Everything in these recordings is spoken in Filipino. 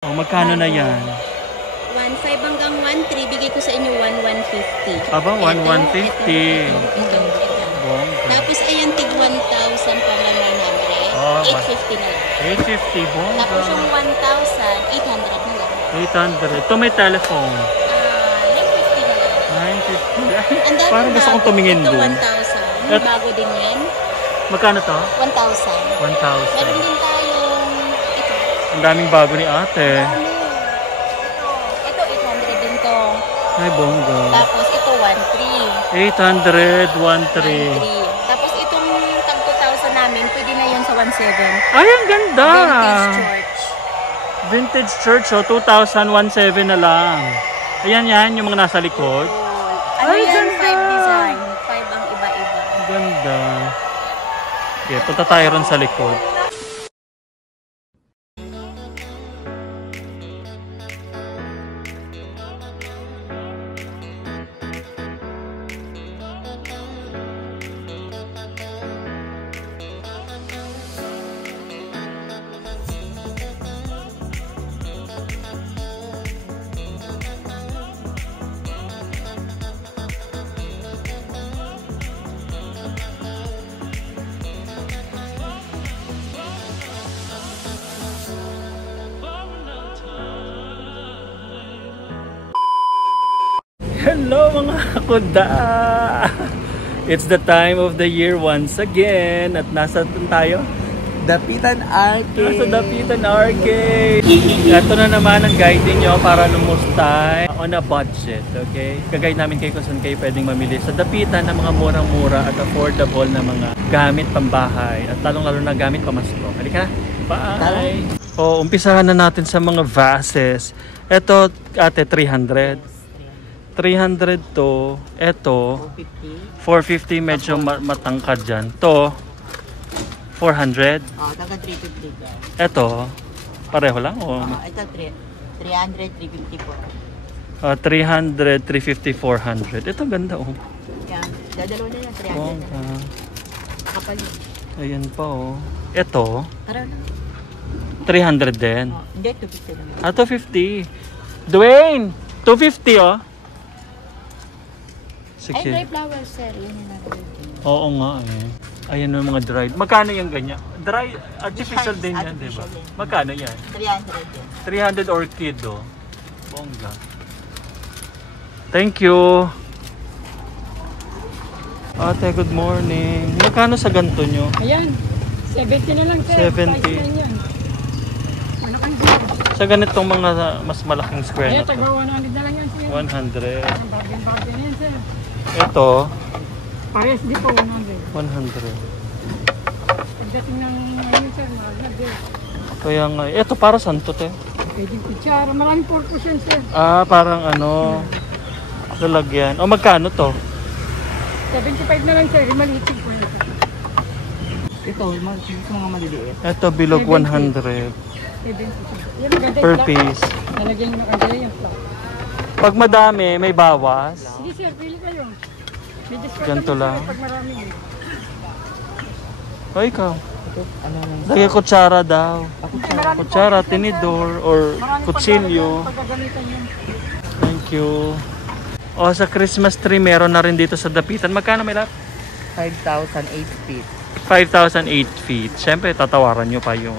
Oh, magkano na yan? 1.5 hanggang 1.3, bigay ko sa inyo 1.150. Aba, 1.150. Ito. Bongga. Tapos ayan, tig 1,000 pa lang na number. Oh, 850 na lang. 850, bongga. Tapos yung 1,000, 800 na lang. 800. Ito may telephone. 950 na lang. 950. Ang dami Parang gusto kong tumingin ito, doon. 1,000. May bago din yan. Magkano to? 1,000. 1,000. Meron din tayong ito. Ang daming bago ni ate. Ito 800 din to. Ay, bongga. Tapos ito 1,300. 800, 1,300. 1,300. Tapos itong tag 2,000 namin, pwede na yun sa 1,700. Ay, ang ganda! Vintage church. Vintage church, oh. 2,017 na lang. Ayan yan, yung mga nasa likod. Ano Ay, yan? ganda! 5 design. 5 ang iba-iba. Ang ganda. Okay, punta tayo ron sa likod. Hello mga kuda! It's the time of the year once again. At nasa tayo? Dapitan Arcade. Nasa Dapitan Arcade. Ito na naman ang guide nyo para lumustay on a budget. Okay? Kagay namin kayo kung saan kayo pwedeng mamili sa Dapitan ng mga murang-mura at affordable na mga gamit pambahay. At lalong-lalo na gamit pamasko. Halika na! Bye! O, umpisahan na natin sa mga vases. Ito, ate, 300. 300 to. Ito, 450 medyo matangkad dyan. To, 400. Taga 350 ka. Ito, pareho lang o? Ito 300, 350 po. 300, 350, 400. Ito ganda oh. Yan. Dadalaw na yan, 300 Oh, na. Kapal yun. ayan pa oh. Ito, Araw na. 300 din. Hindi, 250 naman. 250. Dwayne, 250 oh. Ay, dry Sige. flower, sir. Yun yung natin. Oo nga eh. Ayan yung mga dried. Magkano yung ganyan? Dry, artificial din yan, di ba? Artificial din. Magkano yan? 300 din. 300 orchid oh. Bongga. Thank you. Ate, good morning. Magkano sa ganito nyo? Ayan, 70 na lang sir. 70. Price na yan. Ano kang gold? Sa ganitong mga mas malaking square na Ayan, to. tagwa 100 na lang yan sir. 100. Bargain na yan sir. Ito, Pares di po 100. 100. Pagdating ng ngayon sir, mahal na din. Kaya nga, ito para saan to, te? Pwedeng kutsara, maraming purpose yan sir. Ah, parang ano, lalagyan. O, magkano to? 75 na lang sir, maliit po yan sir. Ito, mga maliliit. Ito, bilog 100 70 sir. Yan, maganda per yung piece. Nalagyan nyo na kagaya yung flock. Pag madami, may bawas. Sige sir, pili kayo. May discount Ganito naman, sir, lang. pag marami eh. O, ikaw. Ito, ano lang. Lagay kutsara daw. Marami Kutsara, po, tinidor, or marami kutsilyo. paggagamitan yun. Thank you. O, sa Christmas tree, meron na rin dito sa Dapitan. Magkano may lap? 5,008 feet. 5,008 feet. Siyempre, tatawaran nyo pa yung...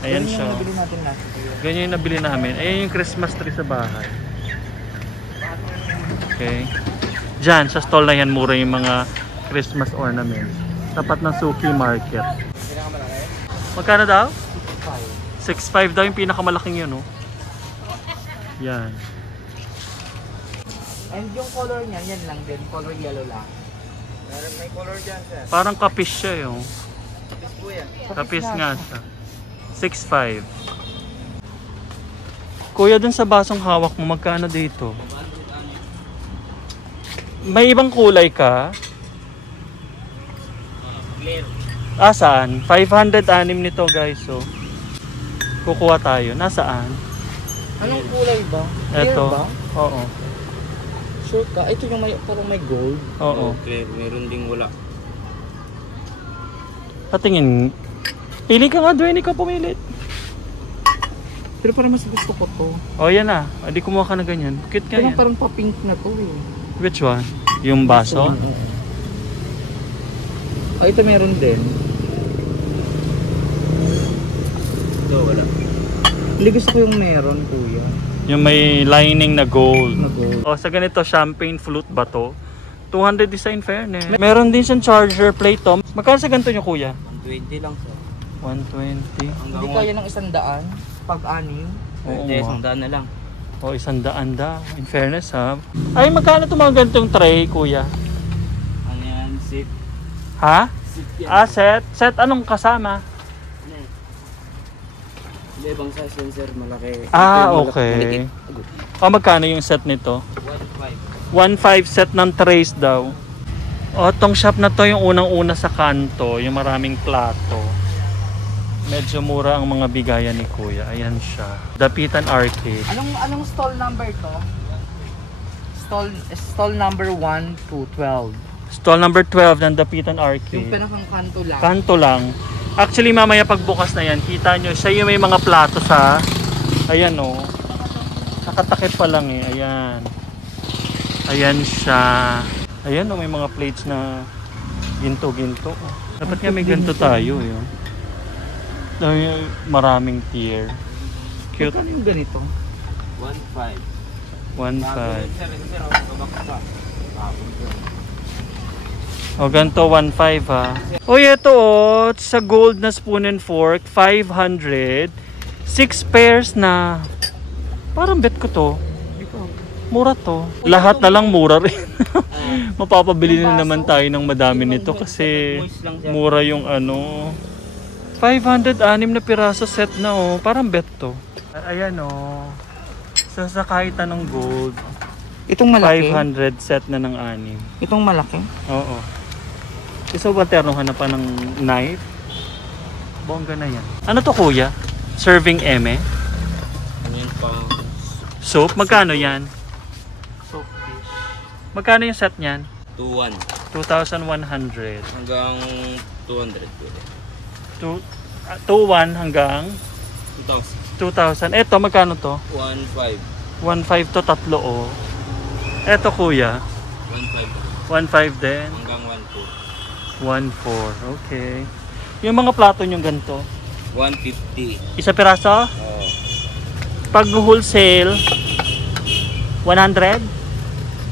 Ayan Yan siya. yung nabili natin last year. Ganyan yung nabili namin. Ayan yung Christmas tree sa bahay. Okay. Diyan, sa stall na yan, mura yung mga Christmas ornaments. Tapat ng Suki Market. Magkano daw? 6.5 daw yung pinakamalaking yun, oh. Yan. And yung color niya, yan lang din. Color yellow lang. May color dyan, sir. Parang kapis siya, yung. Kapis po yan. Kapis nga siya. 6.5. Kuya, dun sa basong hawak mo, magkano dito? May ibang kulay ka? Ah, saan? 500 anim nito, guys. So, kukuha tayo. Nasaan? Anong kulay ba? Ito. Clear ba? Oo. Sure ka? Ito yung may, parang may gold. Oo. Okay, meron ding wala. Patingin. Pili ka nga, Dwayne. Ikaw pumilit. Pero parang mas gusto ko to. O yan na. Hindi kumuha ka na ganyan. Cute ka Kaya yan. parang pa-pink na to eh. Which one? Yung baso? Oh, ito meron din. Ito, wala. Hindi gusto ko yung meron, kuya. Yung may lining na gold. Na gold. O sa ganito, champagne flute ba to? 200 design fairness. Meron din siyang charger plate to. Magkano sa ganito nyo, kuya? 120 lang, sir. 120. Hindi kaya ng 100 pag-anim. Oo Hindi, nga. 100 na lang. O, 100 daw. In fairness, ha? Ay, magkano itong mga ganitong tray, kuya? Ano yan? Zip. Ha? Zip yan. Ah, set? Set anong kasama? Ano yan? Hindi, ibang size yan, sir. Malaki. Ah, Ito yung okay. malikit. O, magkano yung set nito? 1.5. 1.5 set ng trays daw. O, tong shop na to yung unang-una sa kanto, yung maraming plato. Medyo mura ang mga bigayan ni kuya. Ayan siya. Dapitan Arcade. Anong stall number to? Stall number 1 to 12. Stall number 12 ng Dapitan Yung Arcade. pinakang kanto lang. Kanto lang. Actually, mamaya pagbukas na yan, kita nyo, siya yung may mga plato sa... Ayan o. Nakatakip pa lang eh. Ayan. Ayan siya. Ayan o, may mga plates na ginto-ginto. Dapat nga may ganito tayo yun. Maraming tier. Cute. Ano yung ganito? 1.5. 1.5. O, ganito 1.5 ha. O, ito o. Sa gold na spoon and fork, 500. 6 pairs na. Parang bet ko to. Mura to. Lahat na lang mura rin. Mapapabili na naman tayo ng madami nito kasi mura yung ano. 500, 6 na piraso set na oh. Parang bet to. Ayan oh. Sa kahit anong gold. Itong malaki? 500 set na ng 6. Itong malaki? Oo. Isa ba ternohan na pa ng knife? Bongga na yan. Ano to kuya? Serving eme? Ano yun pang Soup? Magkano yan? soap dish? Magkano yung set niyan? 2.1 2,100. hanggang 200 pwede. 2,1 hanggang 2,000. 2,000. Eto, magkano to? 1.5. 1,500 to, tatlo oh. Eto kuya, 1.5 1,500 din. hanggang 1.4. 1,400. Okay. Yung mga plato nyo ganito, 150. isa piraso? Oo. Pag wholesale, 100?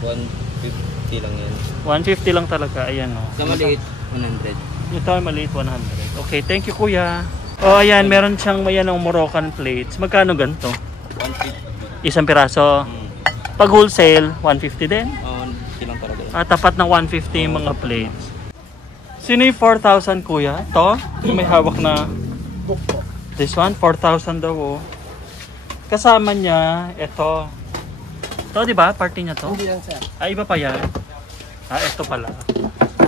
150 lang yan. 150 lang talaga. Ayan oh. Sa maliit, 100. Ito ay maliit, 100. Okay, thank you kuya. Oh, ayan, meron siyang mayan ng Moroccan plates. Magkano ganito? 150. Isang piraso. Pag wholesale, 150 din. Lang talaga yan. Tapat ng 150 yung mga plates. Sino yung 4,000 kuya? To? Yung may hawak na Book po. this one, 4,000 daw oh. Kasama niya, ito. To, di ba? Party niya to? Hindi lang sir. Ah, iba pa yan? Ah, ito pala.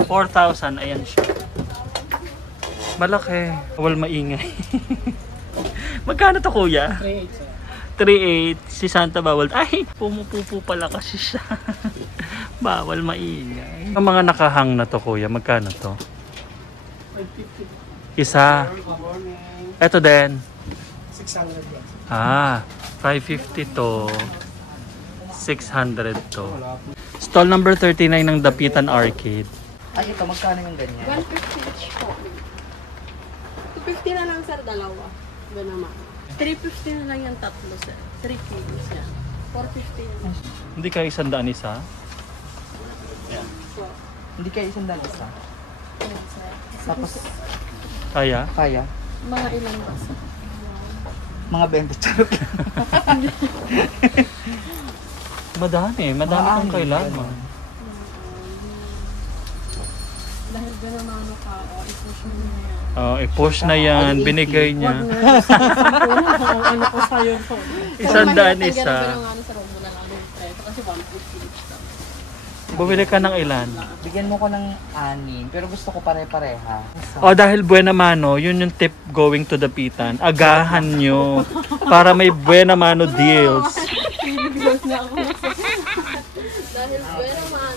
4,000, ayan siya. Malaki. Wal maingay. Magkano to kuya? 3.8 sir. 3.8. Si Santa bawal. Ay, pumupupo pala kasi siya. Bawal maingay. Ang mga nakahang na to kuya, magkano to? 550. Isa. Ito din. 600 yan. Ah, 550 to. 600 to. Stall number 39 ng Dapitan Arcade. Ay, ito, magkano yung ganyan? 150 each po. 250 na lang sir, dalawa. Ba naman. 350 na lang yung tatlo sir. 3 kilos yan. 450 yan. Hindi kayo 100 isa? So, Hindi kayo 100 isa. ayan, sir. Tapos, Kaya? kaya? Mga ilan ba sir? Mga 20 charot lang. Madami. Madami kong Maaani, kailangan. Dahil naman ka, i-push mo na yan. Oh, i-push na yan. Binigay Huwag niya. na. Ang ano ko sa'yo po. 100 isa. Pero ano sa mo na lang yung preso kasi 150 each lang. Bumili ka ng ilan? Bigyan mo ko ng 6, pero gusto ko pare-pareha. Oh, dahil buena mano, yun yung tip going to Dapitan. Agahan nyo para may buena mano deals. Pinibigyan na ako. Dahil bueno man,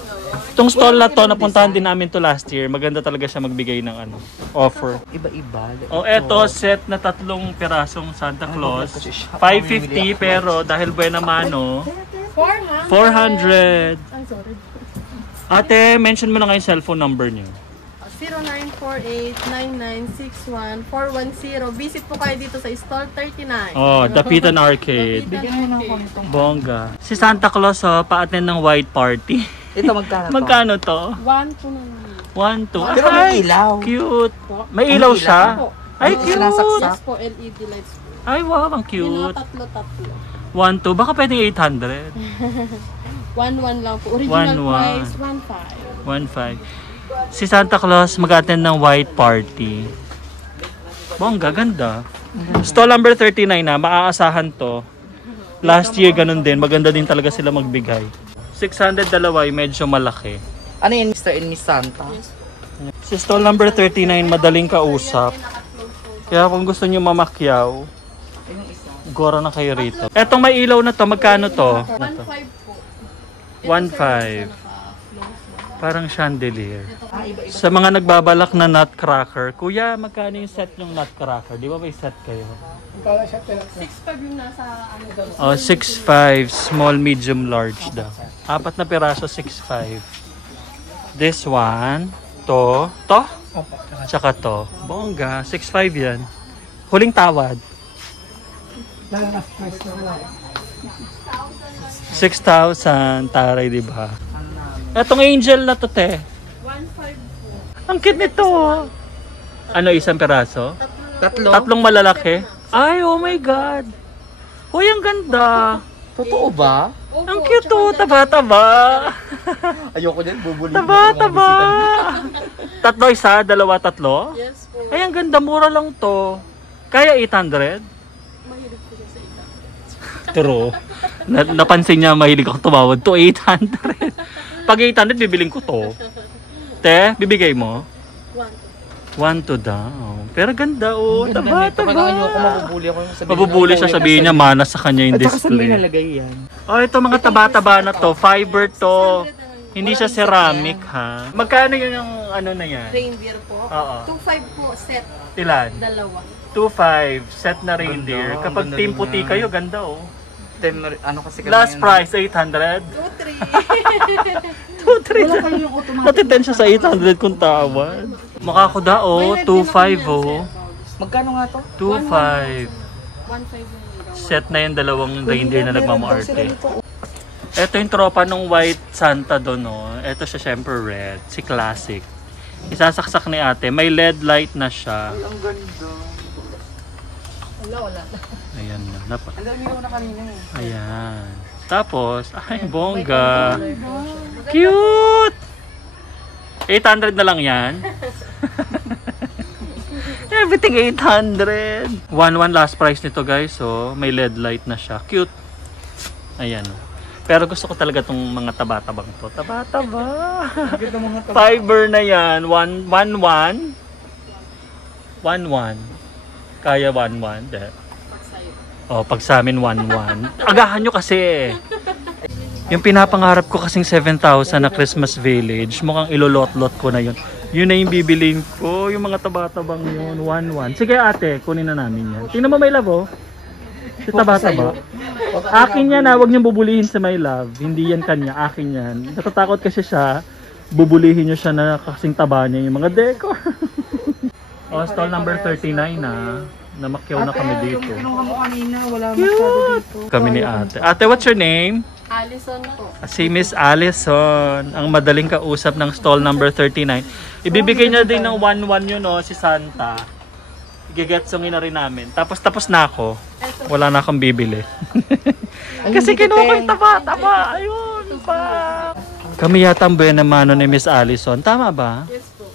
Itong stall na to, napuntahan din namin to last year. Maganda talaga siya magbigay ng offer. Iba-iba. O eto, set na 3 pirasong Santa Claus. 550 pero dahil buena mano, 400. Ay, sorry. Ate, mention mo na nga yung cellphone number niyo. 0948-9961-410. Visit po kayo dito sa stall 39. Oh, Dapitan Arcade. Bigyan mo na ako nito. Bongga. Si Santa Claus, pa-attend ng white party. Ito magkano to? Magkano to? 1-2 na lang. 1, 2. Pero may ilaw. Cute. May ilaw siya? Ay, cute. Yes po, LED lights po. Ay, wow, ang Yung cute. tatlo. 1, 2. Baka pwedeng 800. 1-1 lang po. Original 1-1. price, 1-5. 1.5. Si Santa Claus mag-attend ng white party. Bongga, ganda. Stall number 39 na, maaasahan to. Last year ganun din, maganda din talaga sila magbigay. 600 dalawa, medyo malaki. Ano yan, Mr. and Miss Santa? Si stall number 39, madaling kausap. Kaya kung gusto niyo mamakyaw, gora na kayo rito. Etong may ilaw na to, magkano to? 1-5 po. 1.5. Parang chandelier. Sa mga nagbabalak na nutcracker, kuya, magkano yung set yung nutcracker? Di ba may set kayo? 6-5 yung nasa ano daw. Oh, 6.5, small, medium, large daw. 4 na piraso, 6.5. This one, to, tsaka to. Bongga, 6.5 yan. Huling tawad. 6,000, taray, di ba? Etong angel na to, te. 1-5 po. Ang cute nito. Ano, isang piraso? Tatlo? 3 malalaki? Ay, oh my God. Uy, ang ganda. Totoo ba? Opo, Ang cute tsaka to, dyan- taba-taba. Ayoko din, bubuli. Taba-taba. 3 isa, 2 3? Yes po. Ay, ang ganda, mura lang to. Kaya 800? Mahilig po siya sa ita. True. Napansin niya, mahilig ako tumawad to 800. Pag 800, bibiling ko to. Te, bibigay mo? 1 to daw. Pero ganda, oh. Taba-taba. Ayoko, mabubuli ako. Mabubuli siya, sabihin niya, manas sa kanya yung At saka saan may display. nalagay yan? Oh, ito mga taba-taba na to. Fiber to. Hindi siya ceramic, ha? Magkano yun yung ano na yan? Reindeer po. Oo. 2-5 po set. Ilan? Dalawa. 2.5 set na reindeer. Ganda, Kapag ganda team din puti yan. kayo, ganda, oh. Ano kasi kami Last yun? price, 800. 2-3. 2.3. Natiten siya sa 800 kung tawad. Mukha ko da, oh. 2.5, oh. Magkano nga to? 2.5. 1-5 yung Set na yung 2 reindeer na nagmamaarte. Ito yung tropa ng White Santa doon, oh. Ito siya, syempre red. Si Classic. Isasaksak ni ate. May LED light na siya. Ang ganda. Wala. Ayan na. Ang dami ko na kanina eh. Ayan. Tapos, ay, bongga. Cute! 800 na lang yan. Everything 800. 1.1 last price nito, guys. So, may LED light na siya. Cute. Ayan. Pero gusto ko talaga tong mga taba-tabang to. Taba-taba. Fiber na yan. 1.1. 1.1. Kaya 1.1. Oh, pag sa amin 1.1. Agahan nyo kasi. Yung pinapangarap ko kasing 7,000 na Christmas Village, mukhang ilolot-lot ko na yun. Yun na yung bibilin ko, yung mga taba-tabang yun, 1.1. Sige ate, kunin na namin yan. Tingnan mo, my love, oh. Si taba-taba. Akin yan, huwag niyong bubulihin sa my love. Hindi yan kanya, akin yan. Natatakot kasi siya, bubulihin niyo siya na kasing taba niya yung mga decor. Oh, stall number 39 na makyaw na kami dito. Yung kinuha mo kanina, wala masyado dito. Kami ni ate. Ate, what's your name? Allison po. Si Miss Allison, ang madaling kausap ng stall number 39. Ibibigay niya din ng 1.1 yun, no, si Santa. Igigetsongin na rin namin. Tapos na ako. Wala na akong bibili. Kasi kinuha ko yung taba-taba. Ayun pa. Kami yata ang buena mano ni Miss Allison. Tama ba?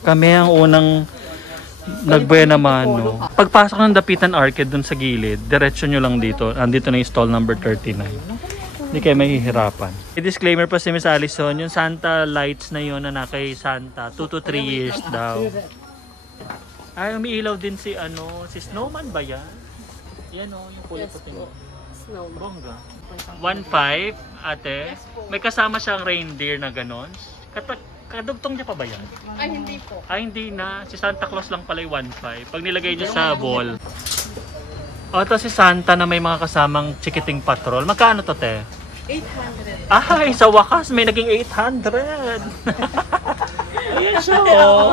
Kami ang unang nagbuena mano. Pagpasok ng Dapitan Arcade dun sa gilid, diretso nyo lang dito. Andito na yung stall number 39. Hindi kayo mahihirapan. I-disclaimer pa si Miss Allison, yung Santa lights na yun na kay Santa, 2 to 3 years daw. Ay, umiilaw din si Snowman ba yan? Yan o, yung kulay puti. Snowman. Bongga. 1.5, ate. May kasama siyang reindeer na ganon. Kadugtong niya pa ba yan? Ay, hindi po. Ay, hindi na. Si Santa Claus lang pala yung 1.5. Pag nilagay niya sa ball. O, ito si Santa na may mga kasamang chikiting patrol. Magkano to, te? 800. Ay, sa wakas may naging 800. Ayan siya, oh.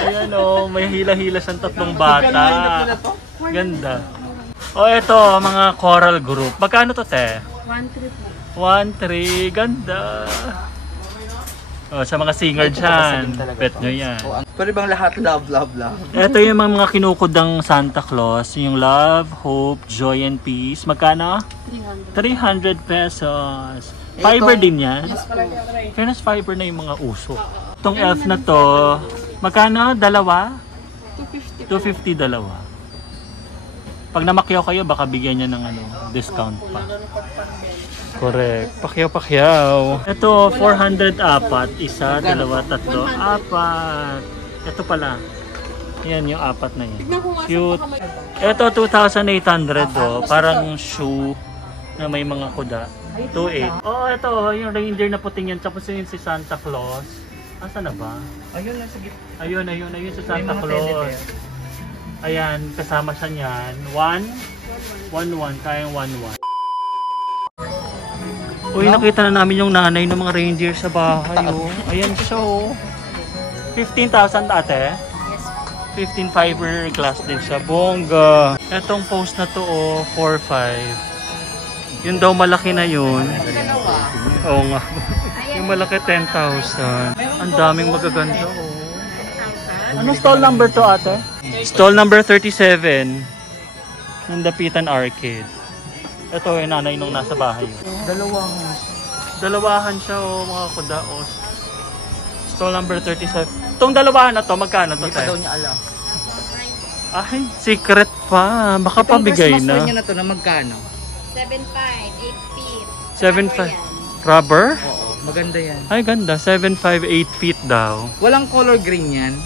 Ayan, oh. May hila-hila siyang tatlong bata. Ganda. O, ito, mga choral group. Magkano to, te? 1-3 po. 1-3. Ganda. O, sa mga singer dyan. Bet nyo yan. Pwede bang lahat love, love, love? Ito yung mga kinukudang Santa Claus. Yung love, hope, joy, and peace. Magkano? 300. 300 pesos. Fiber din yan. Fairness fiber na yung mga uso. Itong elf na to, magkano? Dalawa? 250. 250 dalawa. Pag namakyaw kayo, baka bigyan niya ng discount pa. Correct. Pakyaw. Ito, 400 apat. Isa, dalawa, tatlo, apat. Ito pala. Yan yung apat na yan. Tignan ko nga Cute. sa baka Ito, 2,800 oh. Parang shoe na may mga kuda. 2,800. Oh, ito, yung reindeer na puting yan. Tapos yun si Santa Claus. Asa na ba? Ayun lang sa gitna. Ayun si May Santa mga Claus. teddy Ayan, kasama siya niyan. 1-1. Kayang 1-1. Uy, nakita na namin yung nanay ng mga reindeer sa bahay, oh. Ayan siya, oh. 15,000 ate? Yes. 15 fiber glass din siya. Bongga. Etong post na to, oh, 4-5. Yun daw malaki na yun. Oo nga. Yung malaki 10,000. Ang daming magaganda, oh. Anong stall number to, ate? Stall number 37. Yung Dapitan Arcade. Ito yung nanay nung nasa bahay. Dalawahan siya, oh, mga kuda, oh. Stall number 37. Itong dalawahan na to, magkano to, Hindi pa tayo? daw niya alam. Ay, secret pa. Baka pabigay Christmas na. niya na to na magkano? 7.5, 8 feet. 7.5. Rubber? Oo, maganda yan. Ay, ganda. 7.5, 8 feet daw. Walang color green yan.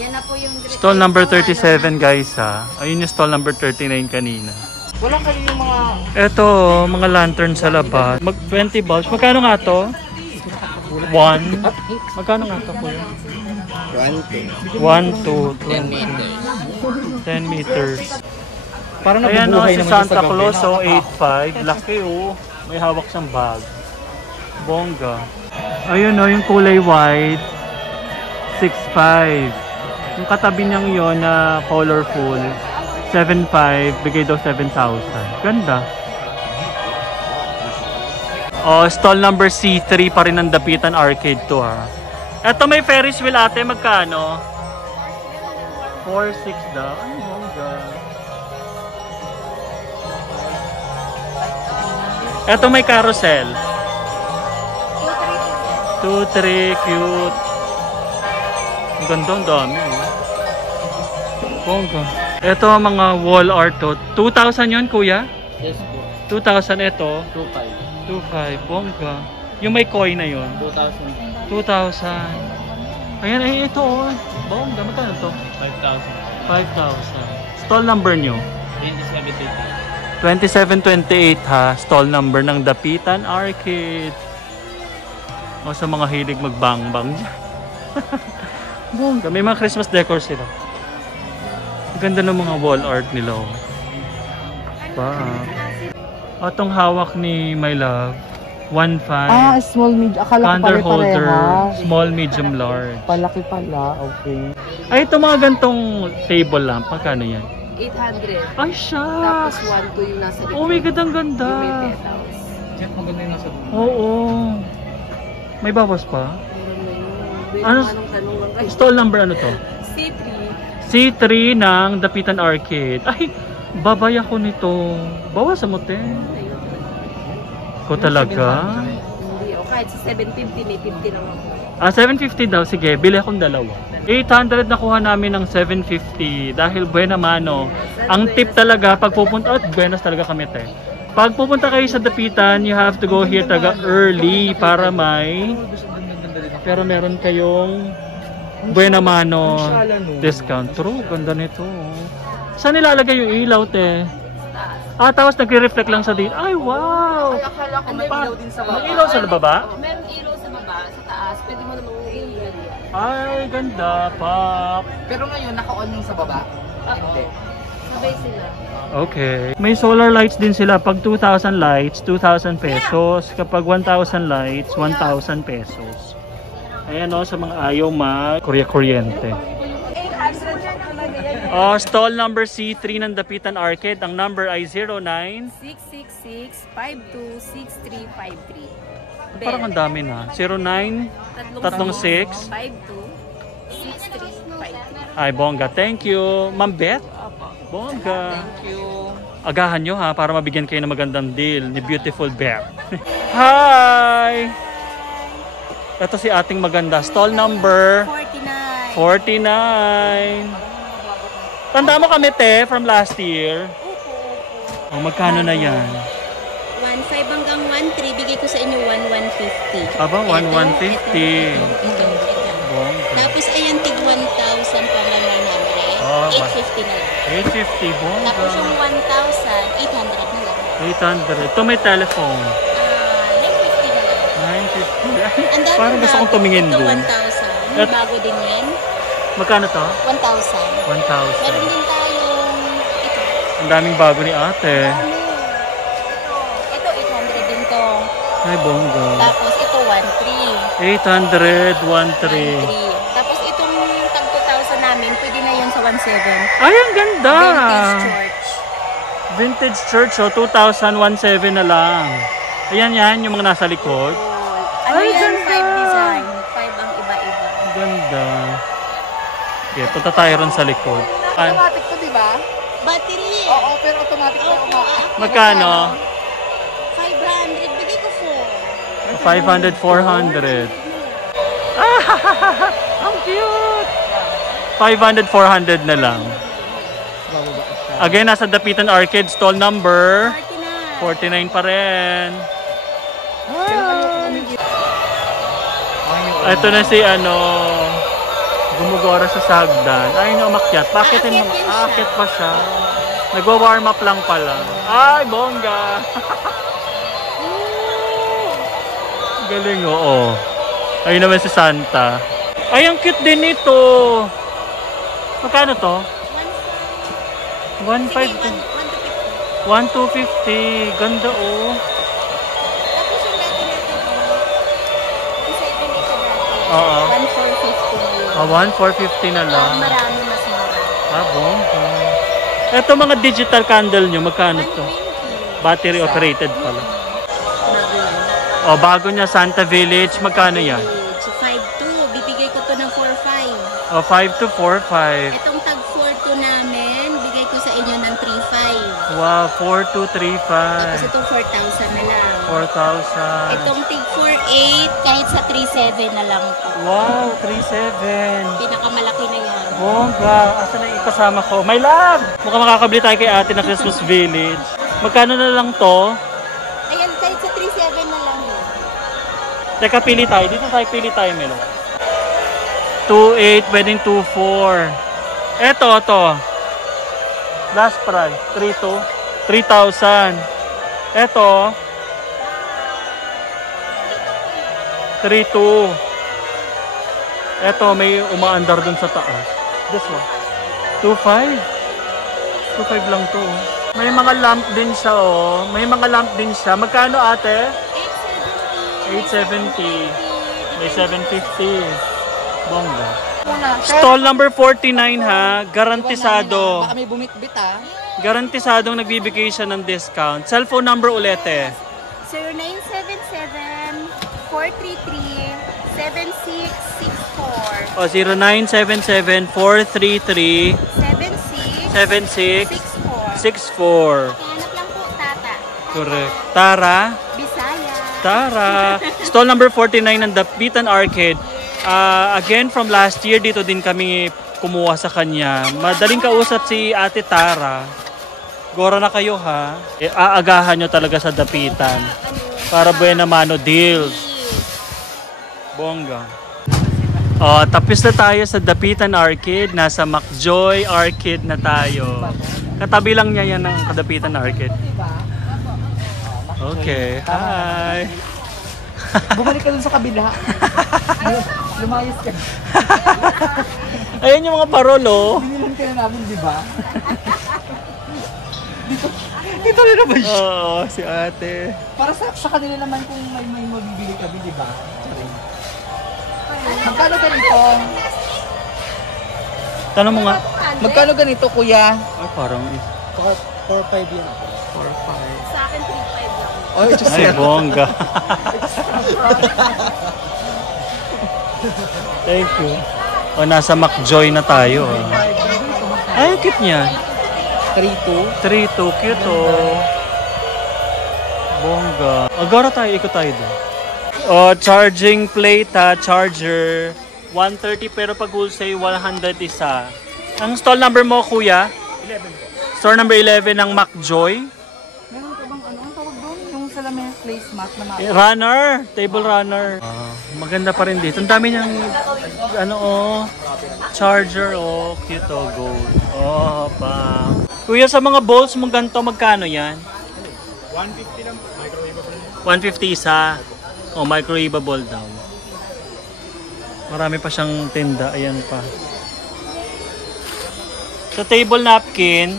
Yan na po yung Stall number 37, guys, ha. Ayun yung stall number 39 kanina. Wala kayo yung mga... Eto, mga lantern sa labas. Mag 20 bulbs. Magkano nga to? 1. Magkano nga to, kuya? 1, 2, 10 meters. Parang Ayan, oh, nabubuhay si naman sa Santa gabi. Claus, so 8.5. Laki, oh. May hawak siyang bag. Bongga. Ayun, oh, yung kulay white. 6.5. Yung katabi niyang yun na colorful. 7.5, bigay daw 7,000. Ganda. Oh, stall number C3 pa rin ang Dapitan Arcade to, ha. Eto, may Ferris wheel, ate, magkano? 4,600 daw. Ay, bongga. Eto, may carousel. 2-3, cute. Ang ganda, ang dami, oh. Bongga. Ito ang mga wall art to. 2,000 yun, kuya? Yes po. 2,000 ito. 2.5. 2,500. Bongga. Yung may coin na yun. 2,000. 2,000. Ayan, ay ito, oh. Bongga. Magkano to? 5,000. 5,000. Stall number nyo? 2728, ha. Stall number ng Dapitan Arcade. O sa mga hilig magbang-bang dyan. Bongga. May mga Christmas decor sila. Ang ganda ng mga wall art nila. Oh. Wow. Atong hawak ni My Love. 1.5. Small, medium. Akala Candle holder. Small, medium, large. Palaki pala, okay. Ay, ito mga gantong table lamp. Magkano yan? 800. Ay, siya! Tapos 1 to yung nasa likod. Oh my God, ang ganda. Yung may petals. Check, maganda yung nasa doon. Oo. May bawas pa? Meron na yun. Ano? Anong tanong lang kayo? Stall number ano to? C3. C3 ng Dapitan Arcade. Ay, babay ako nito. Bawasan mo, te. Ko talaga? Hindi, o kahit sa 750, may 50 lang ako. 750 daw. Sige, bili akong dalawa. 800 nakuha namin ng 750 dahil buena mano. Ang tip talaga pag pupunta, buenas talaga kami, te. Pag pupunta kayo sa Dapitan, you have to go here taga early para may pero meron kayong buena mano discount. True, ganda nito. Saan nilalagay yung ilaw, te? Tapos nagre-reflect lang sa dito. Ay, wow! Akala ko may ilaw din sa baba. May ilaw sa baba? Meron ilaw sa baba, sa taas. Ay, ganda, Pak. Pero ngayon, naka-on yung sa baba. Hindi. Sabay sila. Okay. May solar lights din sila. Pag 2,000 lights, 2,000 pesos. Kapag 1,000 lights, 1,000 pesos. Ayan o, sa mga ayaw kuryente. Stall number C3 ng Dapitan Arcade. Ang number ay 09. 666-526353. Parang ang dami na. 09 36 52-6353. Ay, bongga. Thank you. Ma'am Beth? Bongga. Thank you. Agahan nyo ha, para mabigyan kayo ng magandang deal ni Beautiful Beth. Hi! Ito si ating maganda. Stall number 49. Tanda mo kami, te, from last year. Oh, magkano na yan? 1.5 hanggang 1.3, bigay ko sa inyo 1.150. Aba, 1,150. Ito. Bongga. Tapos ayan, tig 1,000 pa lang 900. Oh, 850 na lang. 850, bongga. Tapos yung 1,000, 800 na lang. 800. Ito may telephone. 950 na lang. 950. Ang dami Parang gusto kong tumingin ito, dun. 1,000. Bago din yan. Magkano to? 1,000. 1,000. Meron din tayong ito. Ang daming bago ni ate. Ito, 800 din to. Ay, bongga. Tapos ito, 800, 1,300. 1,300. Tapos itong tag 2,000 namin, pwede na yun sa 1,700. Ay, ang ganda! Vintage church. Vintage church, oh. 2,000, 1,700 na lang. Ayan yan, yung mga nasa likod. Ano Ay, yan? ganda! 5 design. 5 ang iba-iba. Ang ganda. Okay, punta tayo ron sa likod. Automatic to, di ba? Battery. Oo, pero automatic na Magkano? 500. Bigay ko 500, 4. 400. Ang cute! 500, 400 na lang. Again, nasa Dapitan Arcade, stall number 49 pa rin. Ito na si gumugora sa sagdan. Ay, umakyat. Bakit aakyat pa siya? Nagwa-warm up lang pala. Ay, bongga! Galing, oo. Ayun naman si Santa. Ay, ang cute din ito. Magkano to? 1,500. 1,250. Ganda, oh. Tapos yung dati natin, isa ito nito dati. Oo. 1,450 1,450. na lang. Marami mas mura. Ah, bongga. Ito mga digital candle nyo, magkano to? 120. Battery operated pala. O, bago niya, Santa Village, magkano yan? 5,200. Bibigay ko to ng 4,500. O, 5 to 4,500. Itong tag 4,200 namin, bigay ko sa inyo ng 3,500. Wow, 4 to Tapos 3,500. itong 4,000 na lang. 4,000. Itong tig 4,800, kahit sa 3,700 na lang po. Wow, 3,700. Pinakamalaki na yan. Bongga, asan na yung kasama ko? My love! Mukhang makakabili tayo kay ate na Christmas Village. Magkano na lang to? Ayan, kahit sa 3,700 na lang yun. Teka, pili tayo. Dito tayo, pili tayo, Melo. 2,800, pwedeng 2,400. Eto, to. Last price, 3,000. Eto, 3,200. Eto, may umaandar dun sa taas. This one. 2,500. 2,500 lang to. May mga lamp din siya, oh. May mga lamp din siya. Magkano, ate? 870. May 750. Bongga. Stall number 49 ha. Garantisado. Baka may bumitbit ah. Garantisadong nagbibigay siya ng discount. Cellphone number ulit eh. 0977-433-7664. O 0977-433-7664. 7664. Hanap lang po, Tata. Correct. Tara. Bisaya. Tara. Stall number 49 ng Dapitan Arcade. Again, from last year, dito din kami kumuha sa kanya. Madaling kausap si Ate Tara. Gora na kayo ha. Aagahan nyo talaga sa Dapitan. Para buena mano deals. Bongga. Tapos na tayo sa Dapitan Arcade. Nasa McJoy Arcade na tayo. Katabi lang niya yan ng Dapitan Arcade. Okay. Hi. Bumalik ka dun sa kabila. Lumayas ka. Ayan yung mga parol, oh. Binilan ka na namin, di ba? Dito rin naman siya. Oo, si ate. Para sa kanila naman kung may mabibili kami, di ba? Magkano ganito? Tanong mo nga. Magkano ganito, kuya? Ay, parang 4-5 yan ako. 4-5. Sa akin, 3.5 lang. Oh, just ay, bongga. Thank you. O, nasa McJoy na tayo. Ay, cute niya. 3-2. 3-2, cute, oh. Bongga. Agora tayo, ikot tayo doon. Oh, charging plate, ha, charger. 130 pero pag wholesale 100 isa. Ang stall number mo, kuya? 11 po. Store number 11 ng McJoy. Meron ka bang ano? Ang tawag doon? Yung salamin placemat na Runner, table runner. Maganda pa rin dito. Ang dami niyang ano, oh, charger, oh, cute, oh, gold. Oh, pa. Kuya, sa mga bowls mong ganito, magkano yan? 150 lang po. Microwavable. 150 isa. Oh, microwavable daw. Marami pa siyang tinda. Ayan pa. Sa table napkin,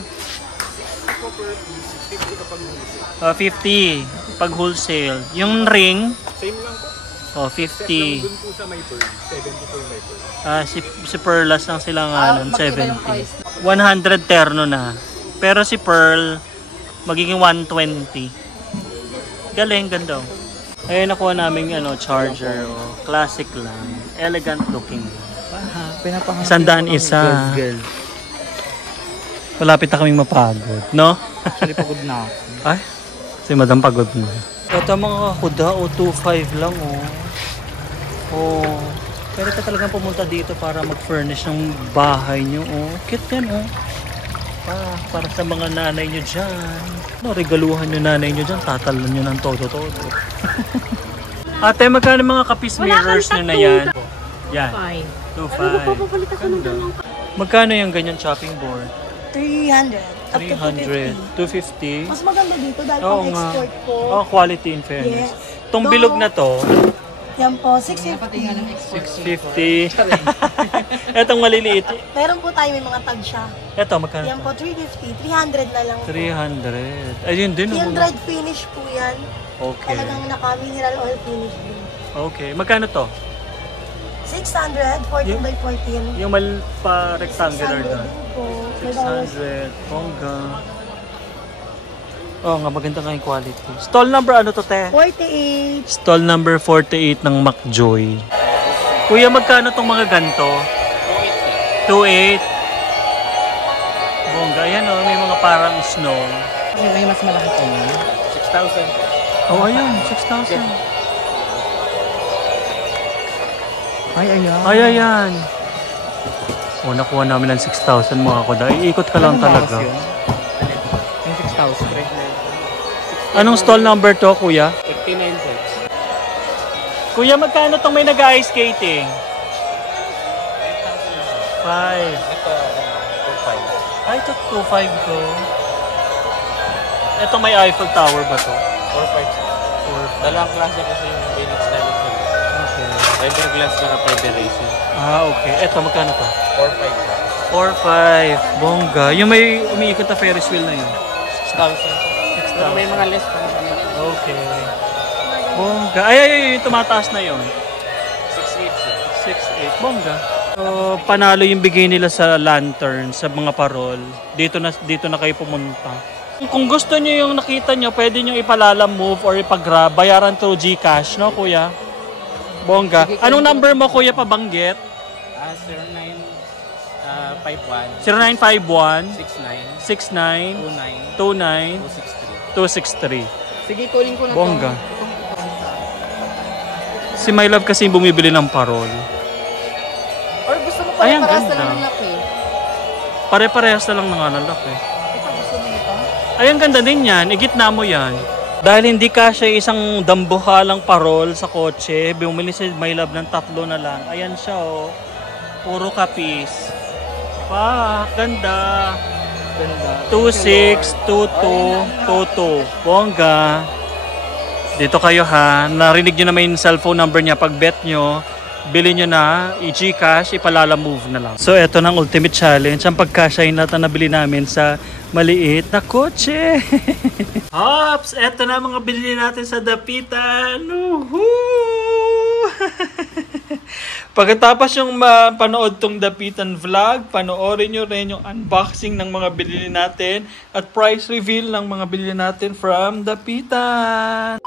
50 pag wholesale. Yung ring, Same lang po. oh, 50. Doon po sa may pearl. 70 po yung may pearl. Si Pearlas lang sila nga nun, 70. 100 terno na. Pero si Pearl, magiging 120. Galing, ganda. Ayun, nakuha namin charger. Oh. Classic lang. Elegant looking. Pinapahangin. 100 isa. Malapit na kaming mapagod, no? Actually, pagod na ako. Ay, si Madam pagod na. Ito mga kakuda, 2.5 lang, oh. Oh, pwede ka talagang pumunta dito para mag-furnish ng bahay nyo, oh. Cute yan, oh. Para sa mga nanay nyo dyan. No, regaluhan nyo nanay nyo dyan, tatalan nyo ng todo-todo. Ate, magkano mga kapis mirrors nyo na yan? Yan. 2.5. Magkano yung ganyan chopping board? 300. Up to 300. 250. Mas maganda dito dahil Oo pang nga. export po. Oh, quality in fairness. Yes. Itong bilog na to, Yan po, 650. 650. Etong maliliit. Meron po tayo may mga tag siya. Eto, magkano Yan po, to? 350. 300 na lang po. 300. Ayun din. Yung oh. dried finish po yan. Okay. Talagang naka-mineral oil finish din. Okay. Magkano to? 600, 14 by 14. Yung pa-rectangular 600 na. din po. May bawas. 600. Bongga. Oh, nga maganda nga yung quality. Stall number ano to, te? 48. Stall number 48 ng McJoy. Kuya, magkano tong mga ganto? 2.8. Bongga. Ayan, oh, may mga parang snow. May mas malaki pa niya. 6,000. Oh, ayun, 6,000. Ay, ayan. Ay, ayan. Oh, nakuha namin ng 6,000 mga kuda. Iikot ka lang Anong talaga. bawas yun? Yung 6,000. Anong stall number to, kuya? 39 cents. Kuya, magkano tong may nag-ice skating? 5. Ito, 4,500. Ay, ito 2.5 ko. Ito may Eiffel Tower ba to? 4,500. Dalawang klase kasi yung Phoenix namin sa Okay. fiberglass na fiber racing. Okay. Ito, magkano to? 4,500. 4.5. Bongga. Yung may umiikot na Ferris wheel na yun. 6,000. Pero may 6,000. mga less pa naman. Okay. Bongga. Ay, tumatas na yun. 6,800. 6.8. Bongga. So, panalo yung bigay nila sa lantern, sa mga parol. Dito na kayo pumunta. Kung gusto nyo yung nakita nyo, pwede nyo ipalalam move or ipag-grab. Bayaran through GCash, no, kuya? Bongga. Anong number mo, kuya, pabanggit? 0951 0951 69 69 29 29 263. 263. Sige, kunin ko na Bongga. Si My Love kasi bumibili ng parol. Or gusto mo Ay, ang pare-paras na ganda. lang ng laki? Pare-parehas na lang ng anak eh. Ito, gusto mo ito? Ay, ang ganda din yan. Igitna mo yan. Dahil hindi kasya isang dambuhalang parol sa kotse, bumili si My Love ng 3 na lang. Ayan siya, oh. Puro kapis. Ganda. Ganda. 26, 22, 22. Bongga. Dito kayo ha. Narinig nyo naman yung cellphone number niya. Pag bet nyo, Bili nyo na, i-Gcash, ipalala-move na lang. So, eto ng ultimate challenge. Ang pagkasyahin natin na nabili namin sa maliit na kotse. Hops! Eto na mga bili natin sa dapitan. Woohoo! Pagkatapos yung panood tong dapitan vlog, panoorin nyo rin yung unboxing ng mga bilhin natin at price reveal ng mga bilhin natin from dapitan.